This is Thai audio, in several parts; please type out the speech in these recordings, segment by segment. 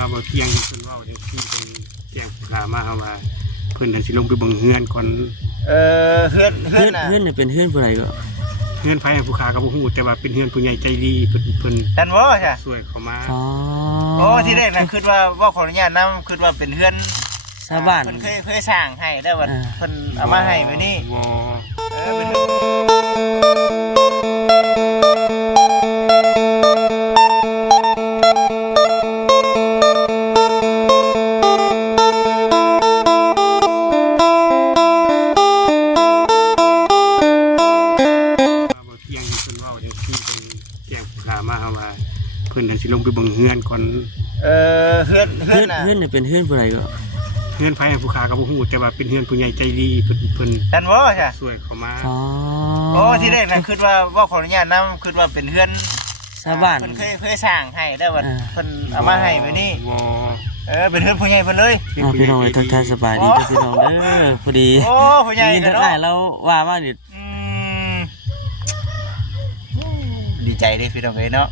ว่าบ่เที่ยงเพิ่นเว้าจังซี่เพิ่นแจ้งผู้ขามาว่าเพิ่นน่ะสิลงไปเบิ่งเฮือนก่อนเฮือนนี่เป็นเฮือนผู้ใดก็เฮือนไผผู้ขาก็บ่ฮู้แต่ว่าเป็นเฮือนผู้ใหญ่ใจดีเพิ่นท่านบ่ใช่ช่วยเข้ามาโอ้ที่แรกน่ะคิดว่าขออนุญาตนำคิดว่าเป็นเฮือนชาวบ้านเพิ่นเคยสร้างให้ได้ว่าเพิ่นเอามาให้มื้อนี้เป็นมาว่าเพิ่นน่ะสิลงไปเบิ่งเฮือนก่อนเฮือนนี่เป็นเฮือนผู้ใดก็เฮือนไผผู้ขาก็บ่ฮู้แต่ว่าเป็นเฮือนผู้ใหญ่ใจดีเพิ่นท่านบ่ใช่ช่วยเข้ามาโอ้ที่แรกน่ะคิดว่าขออนุญาตนำคิดว่าเป็นเฮือนชาวบ้านเพิ่นเคยสร้างให้ได้ว่าเพิ่นเอามาให้มื้อนี้เป็นเฮือนผู้ใหญ่เพิ่นเลยพี่น้องทักทายสบายดีพี่น้องเด้อพอดีโอ้ผู้ใหญ่เนาะเราว่ามานี่ดีใจเด้พี่น้องเอ้ยเนาะ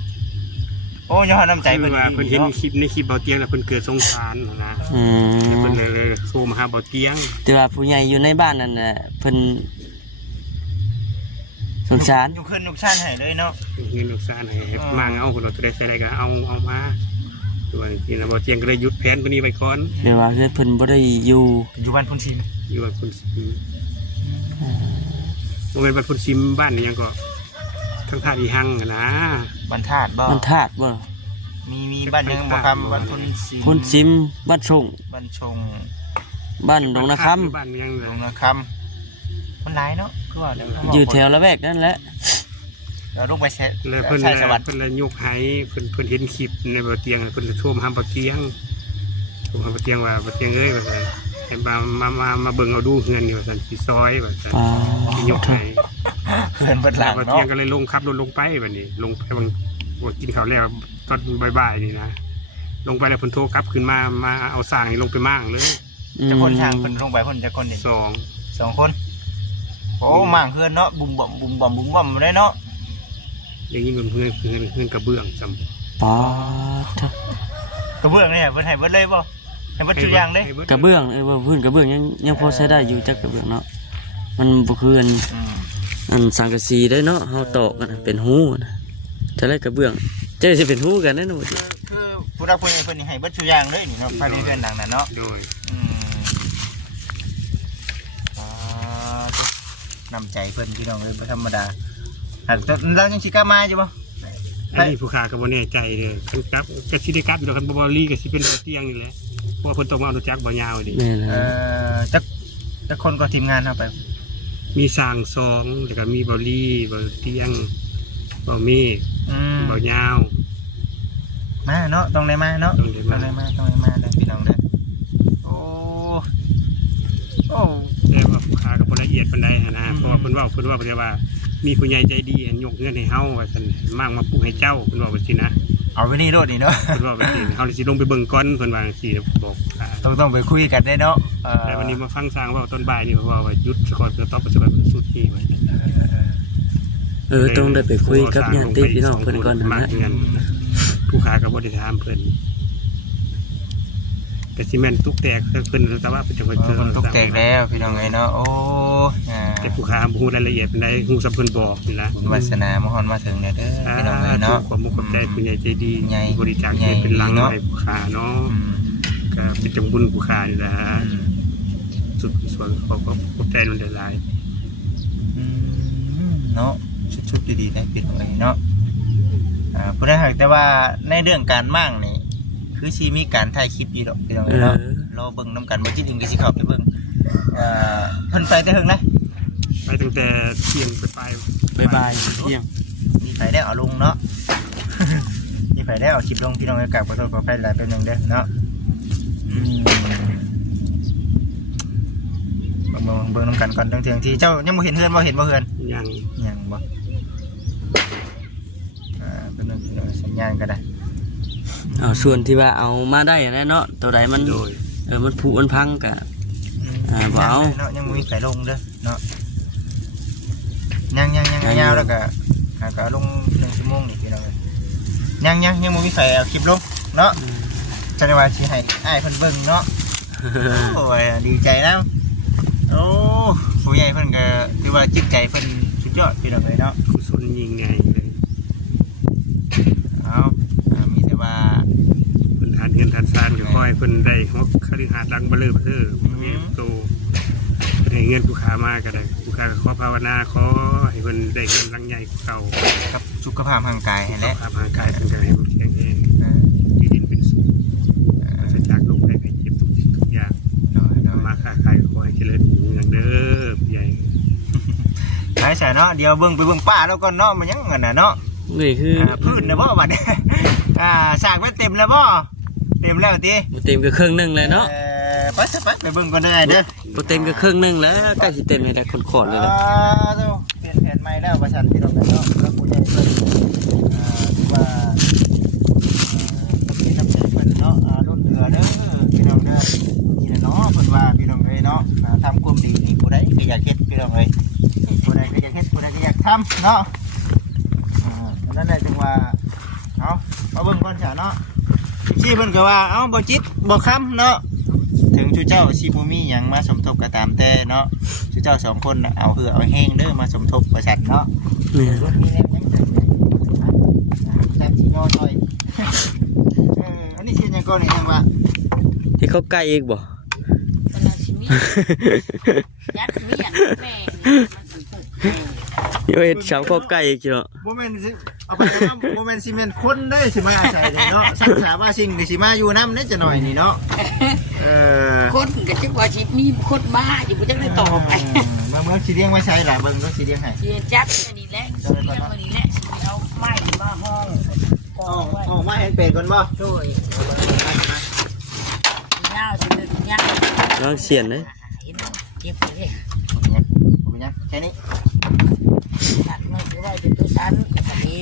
โอ้ยอดน้ำใจเพิ่นว่าเพิ่นเห็นในคลิปเบาเตียงแล้วเพิ่นเกิดสงสารนะเพิ่นเลยโทรมาหาเบาเตียงแต่ว่าผู้ใหญ่อยู่ในบ้านนั่นน่ะเพิ่นสงสารอยู่ขึ้นลูกชานให้เลยเนาะเงินลูกชานให้มาเอาคนเราจะได้ใส่ได้ก็เอามาตัวนี้นะเบาเตียงก็เลยหยุดแผนตัวนี้ไว้ก่อนเดี๋ยวว่าเพิ่นบ่ได้อยู่บ้านพุ่นซิมอยู่บ้านพุ่นซิมบ่แม่นบ้านพุ่นซิมบ้านนี่ยังก็ทั้งธาตุอีหังนะบ้านธาตุบ่มีบ้านยังบ่คำบ้านพุ่นซิมบ้านชงบ้านดงนาคำบ้านยังดงนาคำมันหลายเนาะคือว่าอยู่แถวละแวกนั่นแหละเราลงไปใช้เพิ่นเลยยกให้เพิ่นเห็นคลิปในบ่เตียงเพิ่นเลยโทรมาหาบ่เตียงว่าบ่เตียงว่าให้มาเบิ่งเอาดูเฮือนนี่ว่าซั่นสิซอยว่าซั่นสิยกให้เพิ่นหลังบ่เตียงก็เลยลงขับรถลงไปบัดนี้ลงไปว่ากินข้าวแล้วตอนบ่ายๆนี่นะลงไปแล้วเพิ่นโทรกลับขึ้นมาเอาสร้างนี่ลงไปมั่งเลยจะคนทางเพิ่นลงไปเพิ่นจะคนนี่2คนโอ้มั่งเฮือนเนาะบุ้มบ่มได้เนาะอย่างนี้เพื่อนกระเบื้องจำกระเบื้องเนี่ยเพิ่นให้เบิดเลยบ่ให้เบิดทุกอย่างเลยกระเบื้องว่าพื้นกระเบื้องยังพอใช้ได้อยู่จักกระเบื้องเนาะมันบ่คืออันสังกะสีได้เนาะเฮาตอกกันเป็นหูนะจะได้กระเบื้องจะเป็นหูกันแน่นอนคือผู้รักผู้ใหญ่เพิ่นนี่ให้เบิดทุกอย่างเลยนี่เนาะภายในเรือนหลังนั้นเนาะโดยน้ำใจเพิ่นพี่น้องเลยบ่ธรรมดาเรายังสิกล้ามาอยู่บ่อันนี้ผู้ขาก็บ่แน่ใจเลยคันกลับก็สิได้กลับอยู่คันบ่ลีก็สิเป็นเตียงนี่แหละเพราะเพิ่นต้องมาเอารถจักรบ่ยาวดิจักคนก็ทีมงานเฮาไปมีสร้าง2แล้วก็มีบ่ลีบ่เตียงบ่เมฆบ่ยาวมาเนาะต้องได้มาเนาะต้องได้มาได้พี่น้องเด้อโอ้แต่ว่าผู้ขาก็บ่ละเอียดปานใดนะเพราะว่าเพิ่นว่าว่ามีผู้ใหญ่ใจดียกเงินให้เฮาว่าซั่นมั่งมาปลูกให้เจ้าเพิ่นว่าว่าสินะเอาไว้นี่โลดนี่เนาะเพิ่นว่าว่าสิเฮาสิลงไปเบิ่งก่อนเพิ่นว่าจังซี่บอกต้องไปคุยกันได้เนาะแต่วันนี้มาฟังสร้างว่าตอนบ่ายนี่ว่าหยุดซะก่อนก็ต้องไปสุดที่ว่าต้องได้ไปคุยกับญาติพี่น้องเพิ่นก่อนนะผู้ค้าก็บ่ได้ถามเพิ่นแต่ซีเมนต์ตุกแตกเพิ่นแต่ว่าเป็นจังหวัดตุกแตกแล้วพี่น้องเอ้ยเนาะโอ้แต่ผู้ค้าบ่ฮู้รายละเอียดปานใดฮู้ซับเพิ่นบอกนี่ล่ะวาสนามาฮอดมาถึงเด้อพี่น้องเอ้ยเนาะความมุขใจผู้ใหญ่ใจดีบริจาคเป็นหลังให้ผู้ค้าเนาะก็เป็นจังบุญผู้ค้านี่ล่ะสุดส่วนเขาก็ขอบใจนั่นหลายเนาะชุดดีๆได้พี่น้องเอ้ยเนาะผู้ใดหากแต่ว่าในเรื่องการมั่งนี่คือสิมีการถ่ายคลิปอยู่ดอกพี่น้องเนาะรอเบิ่งนำกันบ่จิตเองก็สิเข้าไปเบิ่งเพิ่นไปแต่ถึงนะไปตั้งแต่เที่ยงไปบ่ายเที่ยงมีไผได้เอาลงเนาะมีไผได้เอาคลิปลงพี่น้องกลับขอโทษขออภัยหลายแป๊บนึงเด้อเนาะเบิ่งนำกันก่อนตั้งเที่ยงที่เจ้ายังบ่เห็นเฮือนบ่เห็นบ่เฮือนยังบ่เป็นสัญญาณก็ได้ส่วนที่ว่าเอามาได้แน่เนาะตัวใดมันมันผุมันพังกะบ่เอาเนาะยังมีไฟลงเด้อเนาะยังยาวแล้วก็ลง1 ชั่วโมงนี่พี่น้องยังบ่มีไฟเอาคลิปลงเนาะ จังว่าสิให้อ้ายเพิ่นเบิ่งเนาะ โอ้ยดีใจแล้วโอ้ผู้ใหญ่เพิ่นก็ถือว่าจิตใจเพิ่นสุดยอดพี่น้องเลยเนาะ กุศลยิ่งใหญ่เลย เอามีแต่ว่า เพิ่นทานเงินทานซานก็คอยเพิ่นได้ฮอกคฤหาสน์หลังเบลอเบ้อแม่โตเพิ่นให้เงินลูกค้ามาก็ได้ลูกค้าก็ขอภาวนาขอให้เพิ่นได้เงินหลังใหญ่กว่าเก่า กับสุขภาพร่างกายให้ สุ แหละ ขภาพร่างกายเพิ่นก็ให้มันแข็งแรงอยู่ดินเป็นสุขปราศจากโรคภัยไข้เจ็บทุกสิ่งทุกอย่างทำมาค้าขายขอให้เจริญรุ่งเรืองเด้อผู้ใหญ่ ใช่ใช่เนาะเดี๋ยวเบิ่งไปเบิ่งป้าแล้วก่อนเนาะมันยังเงินน่ะเนาะ นี่คือ พื้นนะบ่บัดนี้ สร้างไว้เต็มแล้วบ่เต็มแล้วติ บ่เต็มก็ครึ่งหนึงเลยเนาะ ไปซะไปเบิ่งก่อนได้เด้อ บ่เต็มก็ครึ่งหนึงแล้วใกล้สิเต็มให้ได้คนขอดเลยล่ะ เด้อเปลี่ยนแผนใหม่แล้วว่าซั่นพี่น้องเนาะแล้วผู้ใหญ่เพิ่นถือว่ามีน้ำใจเพิ่นเนาะรุ่นเรือเด้อพี่น้องเด้อนี่แหละเนาะเพิ่นว่าพี่น้องเอ้ยเนาะทำความดีนี่ผู้ใดก็อยากเฮ็ดพี่น้องเอ้ยผู้ใดก็อยากเฮ็ดผู้ใดก็อยากทำเนาะนั่นแหละจึงว่าเอามาเบิ่งก่อนจ้ะเนาะที่เพิ่นก็ว่าเอ้าบ่จิตบ่ค้ำเนาะถึงชูเจ้าสิบ่มีหยังมาสมทบก็ตามแต่เนาะชูเจ้าสองคนน่ะเอาเอาแห้งเด้อมาสมทบประชันเนาะ นี่ รถมีแรงยังไงแซ่บสิโนซอยอันนี้สิยังก่อนนี่จังว่า ที่เขาใกล้อีกบ่ ตอนนั้นชิมิยัดมีอันแม่มันสุก โยเฮ็ดเสาเขาใกล้อีกเนาะ บ่แม่นสิเอาไปนำบ่แม่นสิแม่นคนได้สิมาอาศัยนี่เนาะสักษาว่าสิ่งที่สิมาอยู่นำนี่จะหน่อยนี่เนาะๆคนก็จักว่าชิมีคนบ้าอยู่บ่จักได้ต่อไป เมื่อสิเลี้ยงไว้ใช้ล่ะเบิ่งเด้อสิเลี้ยงให้ สิจัดอันนี้แหละสิเรียงอันนี้แหละสิเอาไม้มาห้องกองไว้ ออกมาให้เป็ดก่อนบ่ โดยยาวสิเดินยาว ลองเสียนเด้ เห็นเก็บไปเลย ผมยังแค่นี้ ตัดมันสิไว้เป็นตัวสันแบบนี้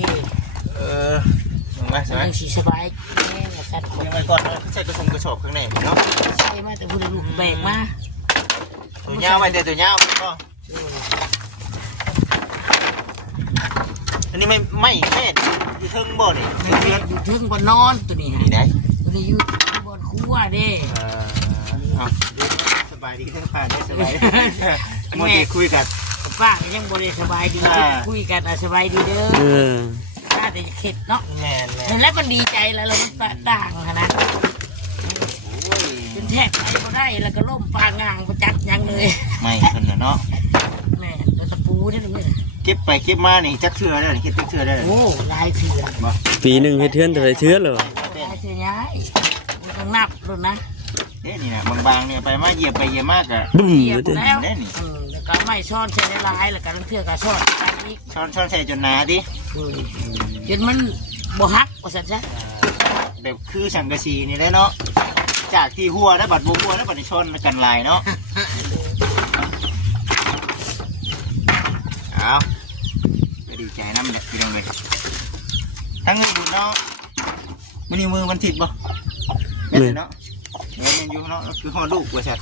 ลงมาใช่ไหม มันสิสบายแม่ว่าสัตว์ เลี้ยงไว้ก่อนใส่กระสงกระสอบข้างในเนาะ ใส่มาแต่ผู้ลูกแบกมา ตัวยาวไว้แต่ตัวยาวบ่อันนี้ไม่แม่อยู่เทิงบ่นี่ ไม่เรียนอยู่ถึงบ่นอนตัวนี้ นี่ได้ ตัวนี้อยู่บนครัวเด้ สบายดีทั้งผ่านได้สบายเมื่อกี้คุยกัน ป้าก็ยังบริสบายดีคุยกันสบายดีเด้อ เออ น่าจะเข็ดเนาะ แม่แม่ นั่นแหละมันดีใจแล้วเรามันต่างขนาดเป็นแทกไปก็ได้แล้วก็ล่มปางงางประจักษ์ยังเลย ไม่คนละเนาะ แม่เราตะปูนี่เลย เก็บไปเก็บมานี่จักเชื่อได้เก็บจักเชื่อได้ โอ้ลายเถื่อน บ่ ปีหนึงเฮ็ดเทือนเท่าไหร่เทือนเหรอ ลายเถื่อนย้ายต้องนับด้วยนะ เด้นี่นะบางๆเนี่ยไปมาเหยียบไปเหยียบมากอะ บึ้ม เหยียบ เด้อ แล้วแล้วก็ไม่ซ่อนใช้ในลายแล้วก็เถื่อก็ซ่อนกันอีก ช้อนใส่จนหนาดิ จนมันบ่ฮักว่าสันซะ แบบคือสังกะสีนี่แหละเนาะจากที่หัวได้บัดหัวได้บัดในช้อนกันลายเนาะเอาไปดีใจน้ำเด็กพี่น้องเลยทั้งเงินบุญเนาะมันนี่มือมันถิดบ่แม่นเนาะแม่นอยู่เนาะคือห่อลูกว่าชัด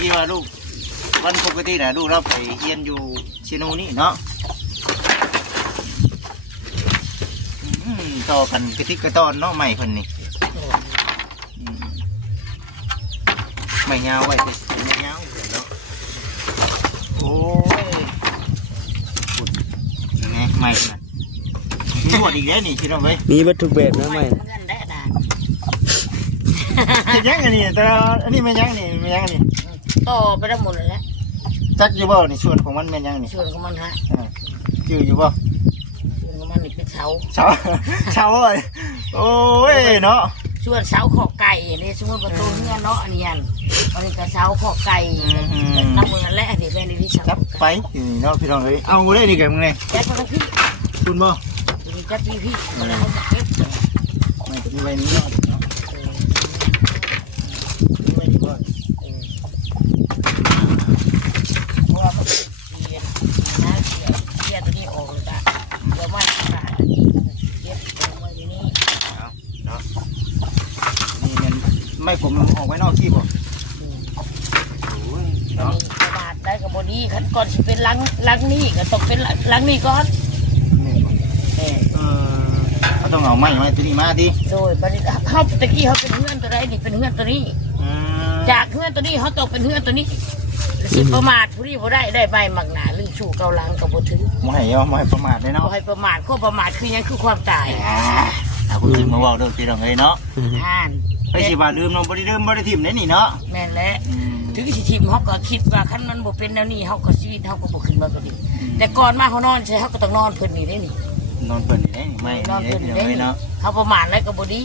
ที่ว่าลูกวันปกตินะลูกเราไปเรียนอยู่เชโนนี่เนาะต่อกันกระติกกระตอนเนาะใหม่คนนี้ไม่ยาวไว้แต่ไม่ยาวเนาะโอ้ยขุดยังไงใหม่นะมีหมดอีกแล้วนี่พี่น้องเว้ย มีวัตถุแบบนะใหม่ เงินได้ด่าน เฮ็ดยังอันนี้แต่อันนี้ไม่ยังนี่ไม่ยังนี่ ต่อไปได้หมดเลยแล้ว จักอยู่บ่นี่ส่วนของมันเป็นยังนี่ ส่วนของมันฮะ อยู่บ่ ส่วนของมันนี่เป็นเสา เช้าเช้าเลยโอ้ยเนาะ ส่วนเสาขอไก่นี่สมมติประตูเงื่อนเนาะอันนี้อันนี้ก็เสาขอไก่น้ำมือและอันนี้เป็นอันนี้เสา จับไปเนาะพี่น้องเอ้ยเอาได้ดีกันมึงเลย แจ็คทั้งพี่ คุณบ่ อันนี้จัดพี่มันเลยมันเก็บ ไม่จะมีไว้นี้เนาะมีไว้นี่บ่ เพราะว่ามันเสียนะเสียตัวนี้ออกเลยจ้ะเดี๋ยวมันขาดเก็บไว้ที่นี่ เนาะนี่มันไม่ผมออกไว้นอกที่บ่โอ้ย อัน เนาะ นี้กระดาษได้กับบอดี้ขั้นก่อนสิเป็นล้างนี่ก็ต้องเป็นล้างนี่ก่อน เอา ต้องเอาไม้ตัวนี้มาดิ โดยบัดนี้เขาตะกี้เขาเป็นเฮือนตัวใดนี่เป็นเฮือนตัวนี้ จากเฮือนตัวนี้เขาตกเป็นเฮือนตัวนี้สิประมาทผู้นี้บ่ได้ใบหมักหนาหรือชูเกาลังกับบ่ถือ ไม่ให้ประมาทเลยเนาะ บ่ให้ประมาทข้อประมาทคือหยังคือความตาย เอาคุณจิมมาเว่าเด้อพี่น้องเอ้ยเนาะ อ่าน ไปสิบาลืมน้องบ่ได้ทิ่มได้นี่เนาะ แม่นแล้วถึงสิทิมเขาก็คิดว่าคันมันบ่เป็นแนวนี้เขาก็ชีวิตเขาก็บ่ขึ้นมาก็ดีแต่ก่อนมาเขานอนใช่เขาก็ต้องนอนเพิ่นนี่ได้นี่ นอนเพิ่นนี่ได้นี่ไม่ นอน นี่ เพิ่น พี่ นี่ น้อง ได้ เอ้ย นี่ เนาะ เขาประมาทแล้วก็บ่ดี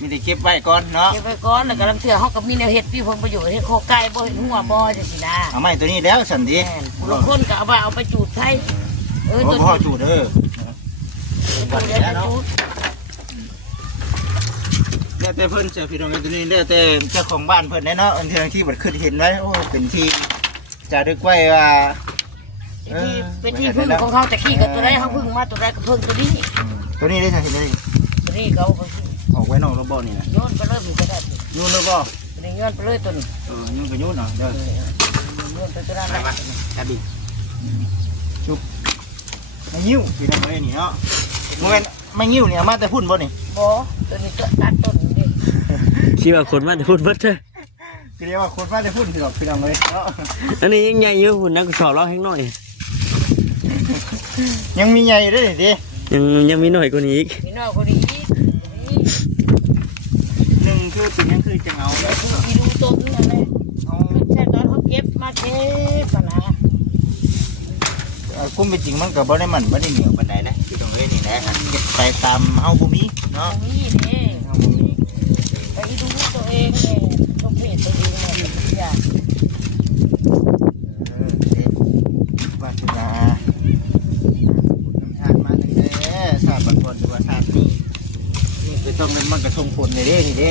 มีแต่เก็บไว้ก่อนเนาะ เก็บไว้ก่อนแล้วก็ลังเทื่อเขาก็มีแนวเฮ็ดมีผลประโยชน์เฮ็ดโคไก่บ่เฮ็ดหัวบ่จังซี่นะ เอาไม้ตัวนี้แล้วสันดี แม่นผู้ละคนก็เอาไปจูดไทย บ่พอจูดเด้อ ตัวเดียวจะจูด แล้วแต่เพิ่นเสียพี่น้องเอ้ยตัวนี้แล้วแต่เจ้าของบ้านเพิ่นเนาะอันที่บัดขึ้นเห็นไว้โอ้เป็นที่จะดึกไว้ว่า เป็นที่พึ่งของเขาแต่ขี้กับตัวใดเขาพึ่งมาตัวใดก็พึ่งตัวนี้ ตัวนี้ได้ทันทีเลย ตัวนี้เขาเอาไป ออกไว้นอกระบบนี่นะ โยนไปเลยก็ได้ ยุ่นระบบ ตัวนี้โยนไปเลยตัวนี้ ยุ่นก็ยุ่นเนาะเด้อ โยนไปตัวนั้น ไปจับดิชุบไม่ยิ้วพี่น้องเอ้ยนี่เนาะโมเมนไม่ยิ้วเนี่ยมาแต่พุ่นบ่นี่ บ่ตัวนี้ตัวตัดต้นนี่ คิดว่าคนมาจะพูดเบิดเด้อ คือเรียกว่าคนมาแต่พุ่นพี่น้องเลยเนาะ อันนี้ยังใหญ่อยู่หุ่นนักสอบเราแห้งน้อย ยังมีใหญ่ด้วยดิ ยังมีน้อยกว่านี้อีก พี่น้องคนนี้ หนึ่งคือเป็นยังคือจะเอาแล้ว คือพี่ดูต้นนั่นเลยคือแค่ตอนเขาเก็บมาเก็บปะนะ กุ้มเป็นจริงมันก็บ่ได้มันบ่ได้เหนียวปานใดนะพี่น้องเอ้ยนี่แหละเก็บไปตามเฮาบ่มีเนาะ นี่นี่ เฮาบ่มี ไปดูตัวเองเนี่ยต้องเพจตัวเองเนี่ยทุกอย่าง วาสนาทานมาตั้งแต่ชาติบางคนหรือว่าชาตินี้นี่คือต้องเป็นมันกระทงผลเลยเด้นี่เด้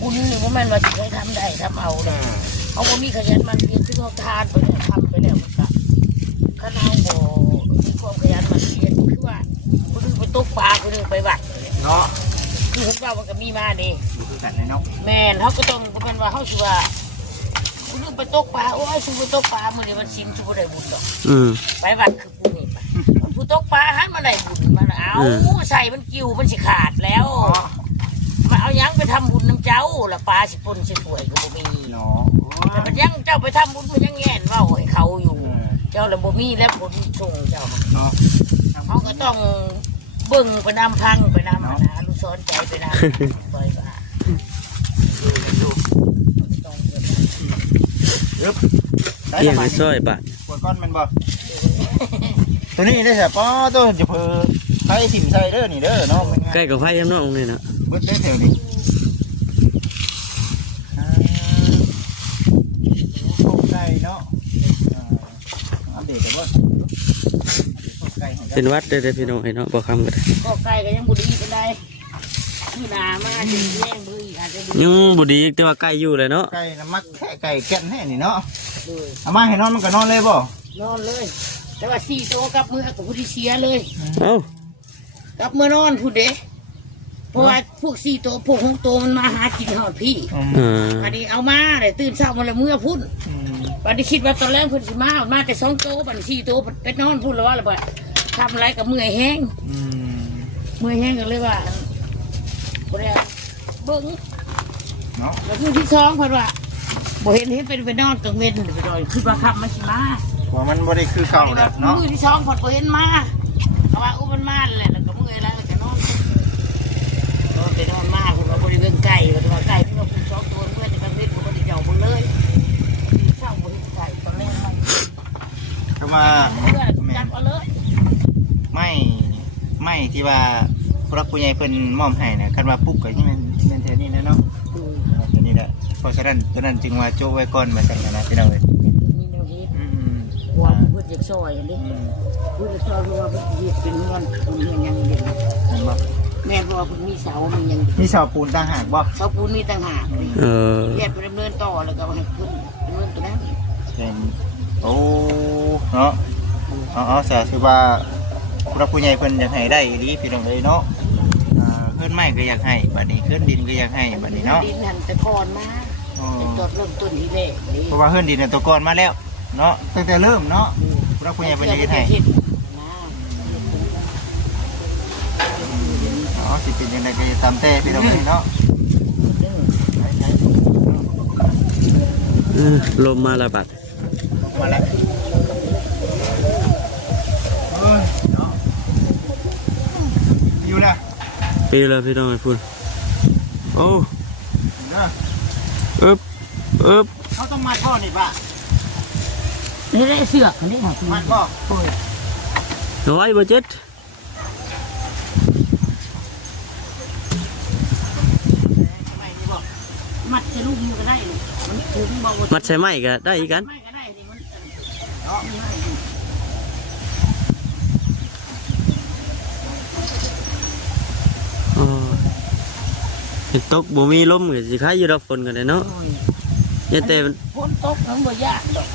คุณนี่ว่ามันว่าจะได้ทำได้ทำเอาเลยเอาว่ามีขยันมันเพียรซึ่งเขาทานไปแล้วทำไปแล้วมันก็ข้าน้องบ่มีความขยันมันเพียรคือว่าคนนึงไปตกปลาคนนึงไปวัด เนาะ คือผมว่ามันก็มีมาดิ มันคือกันเลยเนาะ แม่นเขาก็ต้องเป็นว่าเขาสิว่าคนนึงไปตกปลาโอ้ยชูไปตกปลามือนี้มันชิมชูบ่ได้บุญดอก ไปวัดคือผู้นี่ไปมันผู้ตกปลาหันมาได้บุญมันเอาใส่มันกิ้วมันสิขาดแล้วมาเอายังไปทำบุญน้ำเจ้าละปลาสิปนสิถวยก็บ่มี เนาะ แต่มันยังเจ้าไปทำบุญมันยังแง่นเว่าให้เขาอยู่ เจ้าละบ่มีแล้วผลส่งเจ้า เนาะ เขาก็ต้องเบิ่งไปนำพังไปนำนะอนุสรณ์ใจไปนำปล่อยว่าต้องเกิด อึ๊บ เกี่ยงไปซอยบาท ปวดก้อนมันบ่ตัวนี้ได้ใช่ป้อตัวจะเพิ่มไข่ถิ่มใส่เด้อนี่เด้อเนาะ ใกล้กับไฟยังน้องนี่นะ เบิดได้แถวนี้โคไก่เนาะอัปเดตกันว่าโคไก่ เป็นวัดเด้อพี่น้องไอ้เนาะบ่คำก็ได้ ก็ไกลก็ยังบุดีเป็นได้คือนามาจะแย่งมืออาจจะดี ยังบ่ดีแต่ว่าใกล้อยู่เลยเนาะ ไก่น้ำมักแค่ไก่แก่นแห่นี่เนาะ เลย เอามาให้นอนมันก็นอนเลยบ่ นอนเลย แต่ว่าสี่โตกับมือกับผู้ที่เสียเลย เอ้า กับมือนอนผู้เด็กเพราะว่าพวกสี่โตพวกหกโตมันมาหากินหอดพี่ อันนี้เอามาเลยตื่นเช้ามาเลยเมื่อพุ่นบัดนี้คิดว่าตอนแรกเพิ่นสิมาแต่2 โตบัดนี้4 โตไปนอนพุ่นแล้วว่าละบัดทำอะไรกับเมื่อยแห้งเมื่อยแห้งก็เลยว่าบ่ได้เบิ่ง เนาะ แล้วมื้อที่2เพิ่นว่าบ่เห็นเป็นไปนอนกลางเว้นไปดอยคิดว่าค่ำมันสิมา เพราะมันบ่ได้คือเก่าแล้วเนาะ มื้อที่2เพิ่นบ่เห็นมาเอาว่ามันมาแหละแล้วก็เมื่อยแล้วก็นอนไปนอนมาเพิ่นว่าบ่ได้เบิ่งไก่ว่าไก่เพิ่นว่าพุ่น2 ตัวเมื่อจะกลางเว้นบ่ได้เจ้าบ่เลยเช้าบ่เห็นไก่ตอนแรกมัน ก็มา จับเอาเลย ไม่ที่ว่าพระผู้ใหญ่เพิ่นมอบให้นะคันว่าปุ๊กก็ยังเป็นเทนี่นะเนาะเทนี่แหละเพราะฉะนั้นตัวนั้นจึงว่าโจ้ไว้ก่อนมาสั่งนะพี่น้องเอ้ย มีแนวคิดว่าเพื่อนจะซอยอันนี้เพื่อนจะซอยเพราะว่าเพื่อนยึดเป็นเงินยังเด็ก เห็นบ่ แม่เพราะว่าเพื่อนมีเสามันยัง มีเสาปูนต่างหากบ่ เสาปูนมีต่างหาก เออ แยกไปดำเนินต่อแล้วก็ให้เพื่อนดำเนินตัวนั้น เห็นโอ้เนาะเอาสาธุว่าพระผู้ใหญ่เพิ่นอยากให้ได้อีหลีพี่น้องเอ้ยเนาะเพิ่นไม้ก็อยากให้บัดนี้เพิ่นดินก็อยากให้บัดนี้เนาะ ดินหันแต่ก่อนมาเป็นตัวเริ่มต้นที่แรกนี่ เพราะว่าเพิ่นดินน่ะตัวก่อนมาแล้วเนาะตั้งแต่เริ่มเนาะพระผู้ใหญ่เพิ่นอยากให้ สิเป็นยังไงก็จะตามแต่พี่น้องเนาะ ลมมาละบัด มาแล้วอยู่นะ ปีเลยพี่น้องไอ้พุ่นโอ้ นะ อึบอึบ เขาต้องมัดพ่อนี่ป่ะ นี่ได้เสือกอันนี้ค่ะ มัดพ่อ น้อยบ่เจ็ด ไม่นี่บ่ มัดจะลูกมือก็ได้นี่มันถึงบอกว่า มัดใส่ไม้ก็ได้อีกกัน ไม่ก็ได้นี่มัน อ๋อเห็นตกบ่มีลมก็สิคล้ายอยู่ดอกฝนกันได้เนาะยันแต่มัน ฝนตกมันบ่ยากดอก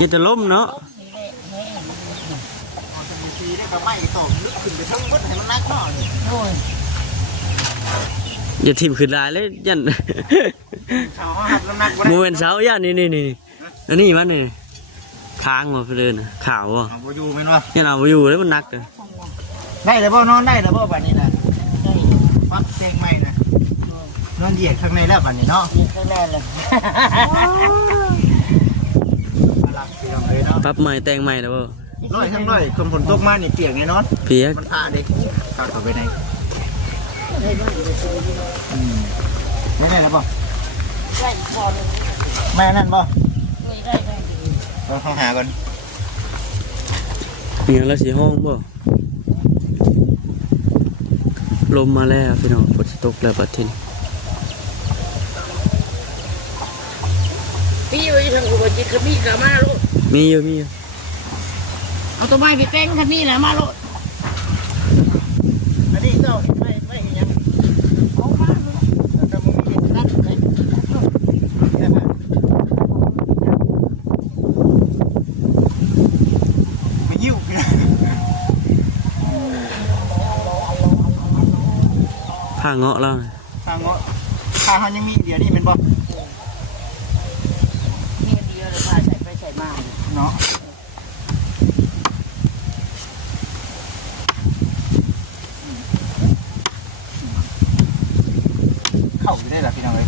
ยันแต่ลมเนาะ นี่แหละแห้ง ทีได้ก็ไม่ตกลึกขึ้นไปทั้งบดให้มันนักเนาะนี่ โอ้ย อย่าทิ่มขึ้นลายเลยยัน เขาหับน้ำหนักบ่ โม ได้ เมนเสายันนี่อันนี้มันนี่ค้างมาไปเลยนะขาวอ่ะ เอาบ่อยู่แม่นบ่ ยันเอาไปอยู่แล้วมันนักเลย ได้แล้วบ่นอนได้แล้วบ่บัดนี้น่ะปั๊บเซ็งใหม่น่ะนอนเหยียดข้างในแล้วบัดนี้เนาะ นี่ก็แน่เลย มาลักพี่น้องเลยเนาะ ปรับใหม่แต่งใหม่แล้วบ่ น้อยทั้งน้อยคนฝนตกมานี่เปียกแน่นอน เปียก มันพาเด็กเข้าไปในไม่ได้แล้วบ่ ได้พอเลย แม่นั่นบ่ ไม่ได้ได้ ต้องหาก่อน มีอะไรสีห้องบ่ลมมาแล้วพี่น้องฝนสิตกแล้วบัดทีนี้ พี่ไว้ทางอุบลจิตขมีกับมาโลด มีอยู่ เอาตัวไม้ไปแต่งขมีนะมาโลด อันนี้เจ้าไม่เห็นยัง เอามาโลด แต่มึงมีเห็นนั่นไหมได้ป่ะมายิ้วพี่นะ ผ้าเงาะแล้ว ทางเงาะทางเขายังมีเดี๋ยวนี้เป็นบ่ นี่เดียวเลยพาใส่ไปใส่มา เนาะเข้าอยู่ได้หรอพี่น้องเอ้ย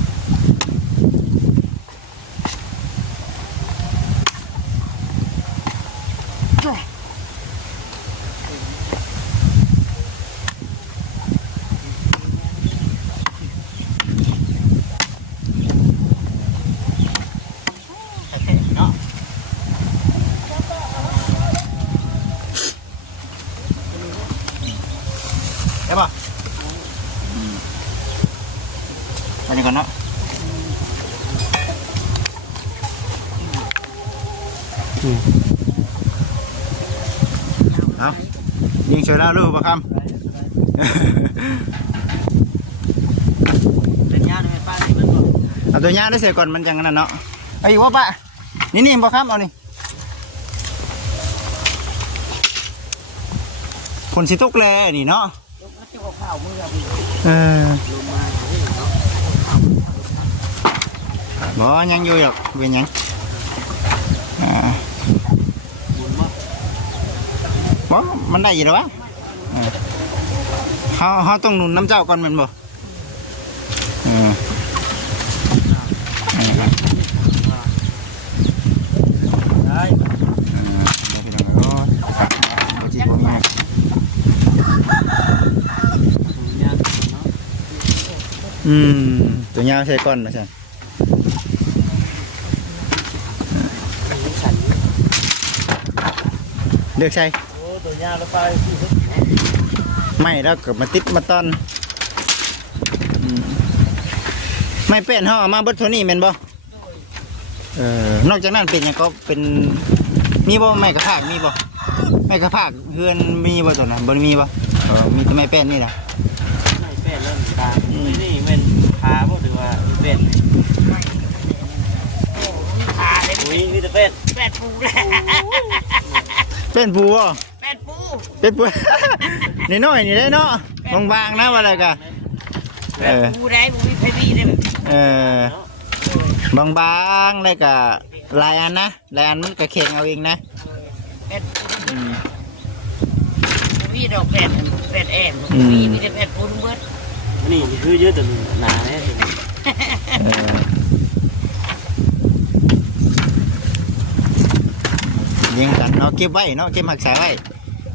เนาะได้ป่ะไปดีก่อนเนาะเอายิงช่วยแล้วลูกป่ะคำเอาตัวย่าได้เสียก่อนมันจังนั้นเนาะเอาอีกว่าปะนี่บ่ครับเอานี่คนสิตุกแลนี่เนาะ ลูกมันจะเอาข้าวมือเอาไป บ่ยังอยู่หรอกเป็นหยังบ่มันได้อยู่หรอวะเขาต้องหนุนน้ำเจ้าก่อนแมันบ่ได้พี่น้องก็บ่จิบ่มีตัวยาวใส่ก้อนนะใช่เลือกใช่ตัวยาวแล้วไปไม่แล้วก็มาติดมาตอนไม่เป็นห่อมาเบิดโทนี่แม่นบ่นอกจากนั้นเป็นยังก็เป็นมีบ่ไม่กระพากมีบ่ไม่กระพากเฮือนมีบ่ตัวนั้นบ่มีบ่มีแต่ไม่เป็นนี่ล่ะ ไม่เป็นเริ่มตานี่เป็นขาบ่ถือว่าเป็น ขาเลย อุ้ยมีแต่เป็น แปดปูเลย เป็นปูบ่ แปดปู เป็นปู นี่น้อยนี่ได้เนาะบางๆนะว่าอะไรกะ แปดปูได้ปูมีไฟบีได้แบบ บางๆเลยกะลายอันนะลายอันมันกะเข่งเอาเองนะ แปดปูมี ดอกแปดแอมมีแต่แปดปูนเบิด นี่คือเยอะแต่หนาแน่ เลี้ยงกันเนาะเก็บไว้เนาะเก็บรักษาไว้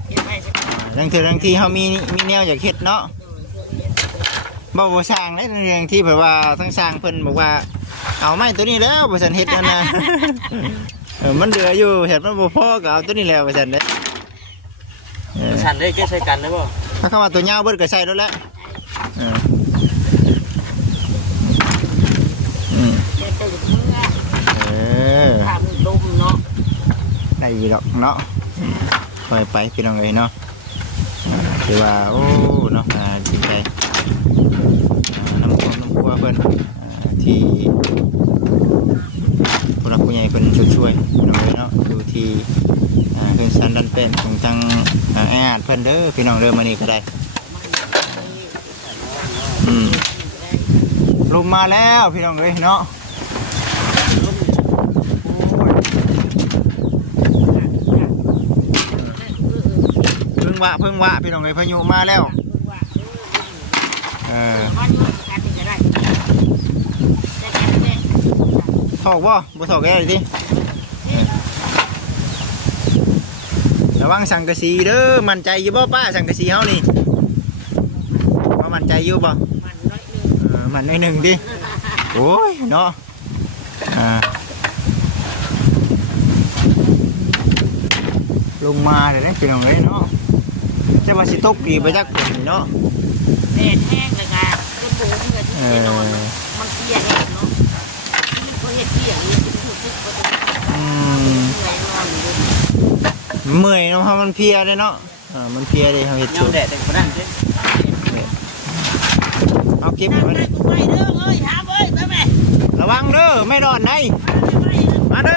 เก็บไว้สัก ทั้งที่เฮามีแนวอยากเฮ็ดเนาะบ่สร้างได้เรื่องที่แบบว่าทั้งสร้างเพิ่นบอกว่าเอาไม้ตัวนี้แล้วบ่ซั่นเฮ็ดนั่นนะ มันเหลืออยู่เฮ็ดมันบ่พอก็เอาตัวนี้แล้วว่าซั่นเด้ สั่นได้แก้ใช้กันได้บ่ ถ้าเข้ามาตัวยาวเบิดก็ใส่แล้วแหละเออ เก็บตื่นเมื่อ เออ ทำลมเนาะ ได้อยู่ดอกเนาะปล่อยไปพี่น้องเอ้ยเนาะคือว่าโอ้เนาะดีใจน้ำครัวเพิ่นที่ผู้รักผู้ใหญ่เพิ่นช่วยพี่น้องเอ้ยเนาะอยู่ที่เพิ่นสันดันเป็นของทางแอดเพิ่นเด้อพี่น้องเด้อมานี่ก็ได้ลมมาแล้วพี่น้องเอ้ยเนาะเพิ่งวะพี่น้องเอ้ยพายุมาแล้วถอกบ่ถอกแก่ดิระวังสังกะสีเด้อมั่นใจอยู่บ่ป้าสังกะสีเฮานี่ว่ามั่นใจอยู่บ่มันน้อยหนึ่งดิโอ้ยเนาะลงมาเลยนะพี่น้องเลยเนาะจะมาสิตกปีไปจักคนเนาะ แดดแห้งเลยค่ะต้นโพมันก็ที่นอนมันเปียกเนาะมันเขาเห็ดเปียกนี่เป็นผู้ซึกก็จะเหนื่อยนอนอยู่ เมื่อยเนาะเพราะมันเพลียเลยเนาะมันเพลียเลยเขาเห็ด เงา ชุด แดดแต่ก็นั่งเด้ เอาเก็บ ทำ ไว้ ได้กูไปเด้อเอ้ยหาเอ้ยไปแม่ ระวังเด้อไม่รอดไหนมาเด้อ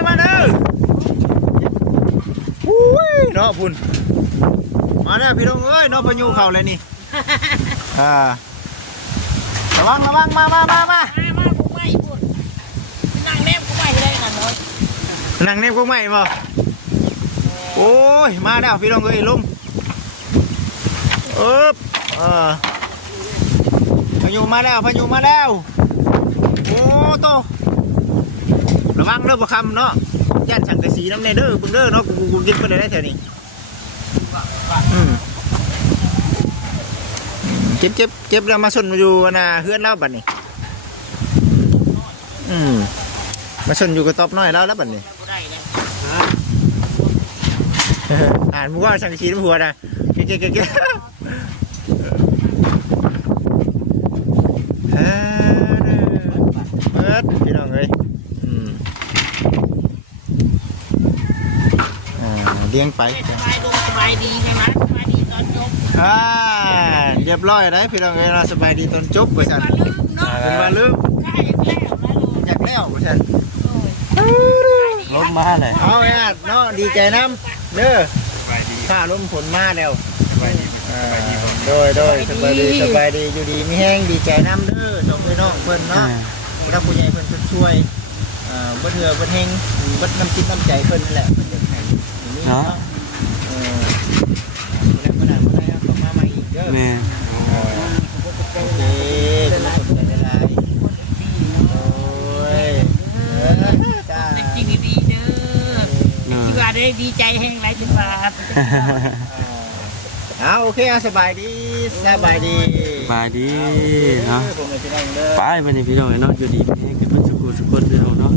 อุ้ยเนาะพุ่นมาเด้อพี่น้องเอ้ยเนาะพายุเข้าเลยนี่ระวังมามากูไปพูดนั่งแนบกูไปได้กันเนาะ นั่งเนบกุ้งใหม่บ่โอ้ยมาแล้วพี่น้องเอ้ยลุงพายุมาแล้วโอ้โตระวังเด้อบ่คำเนาะย่านสังกะสีน้ำในเด้อเบิ่งเด้อเนาะกูกินไปได้แถวนี้เจ็บแล้วมาสนมาอยู่น่ะเฮือนแล้วบัดนี้มาสนอยู่กับต๊อบน้อยแล้วบัดนี้อ่านมึงว่าสังกะสีน้ำหัวนะเก๊พี่น้องเอ้ยเลี้ยงไป สบายดีใช่ไหมสบายดีตอนจบ เรียบร้อยได้พี่น้องเอ้ยเราสบายดีตอนจบไปสั่นเป็นว่าลืมอยากแล้วไปสั่น ลมมาเลย เอาไอ้อาดเนาะดีใจน้ำเด้อข้าลมฝนมาแล้วโดยสบายดีอยู่ดีมีแห้งดีใจน้ำเด้อสองพี่น้องเพิ่นเนาะผู้รักผู้ใหญ่เพิ่นช่วยบ่เถื่อบ่แห้งบ่น้ำจิตน้ำใจเพิ่นนั่นแหละเพิ่นจะให้เนาะแล้วก็ได้ขอมาใหม่อีกเด้อ แม่ โอเคทุกคนได้หลายโอ้ยจ้า จริงดีเด้อที่ว่าได้ดีใจแห้งไรที่ว่า โอเคสบายดีเนาะ ไปวันนี้พี่น้องเนาะอยู่ดีให้กันเป็นสุขุสุขคนเดียวเนาะ